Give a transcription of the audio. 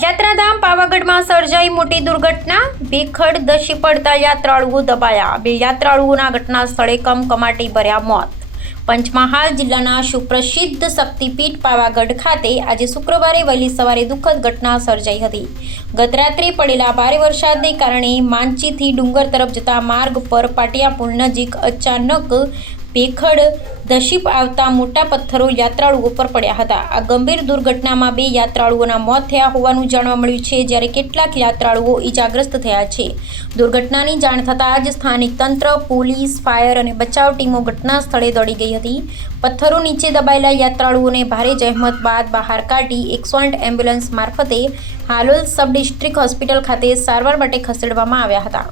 યાત્રાધામ પાવાગઢમાં સર્જાઈ મોટી દુર્ઘટના. ભેખડ ધસી પડતા યાત્રાળુઓ દબાયા. 2 યાત્રાળુઓના ઘટના સ્થળે કમકમાટી ભર્યા મોત. પંચમહાલ જિલ્લાના સુપ્રસિદ્ધ શક્તિપીઠ પાવાગઢ ખાતે આજે શુક્રવારે વહેલી સવારે દુઃખદ ઘટના સર્જાઈ હતી. ગત રાત્રે પડેલા ભારે વરસાદને કારણે માંચીથી ડુંગર તરફ જતા માર્ગ પર પાટિયા પુલ નજીક અચાનક ભેખડ ધસી આવતા મોટા પથ્થરો યાત્રાળુઓ પર પડ્યા હતા. આ ગંભીર દુર્ઘટનામાં 2 યાત્રાળુઓના મોત થયા હોવાનું જાણવા મળ્યું છે, જ્યારે કેટલાક યાત્રાળુઓ ઈજાગ્રસ્ત થયા છે. દુર્ઘટનાની જાણ થતાં જ સ્થાનિક તંત્ર, પોલીસ, ફાયર અને બચાવ ટીમો ઘટના સ્થળે દોડી ગઈ હતી. પથ્થરો નીચે દબાયેલા યાત્રાળુઓને ભારે જહેમત બાદ બહાર કાઢી 108 એમ્બ્યુલન્સ મારફતે હાલોલ સબ ડિસ્ટ્રિક્ટ હોસ્પિટલ ખાતે સારવાર માટે ખસેડવામાં આવ્યા હતા.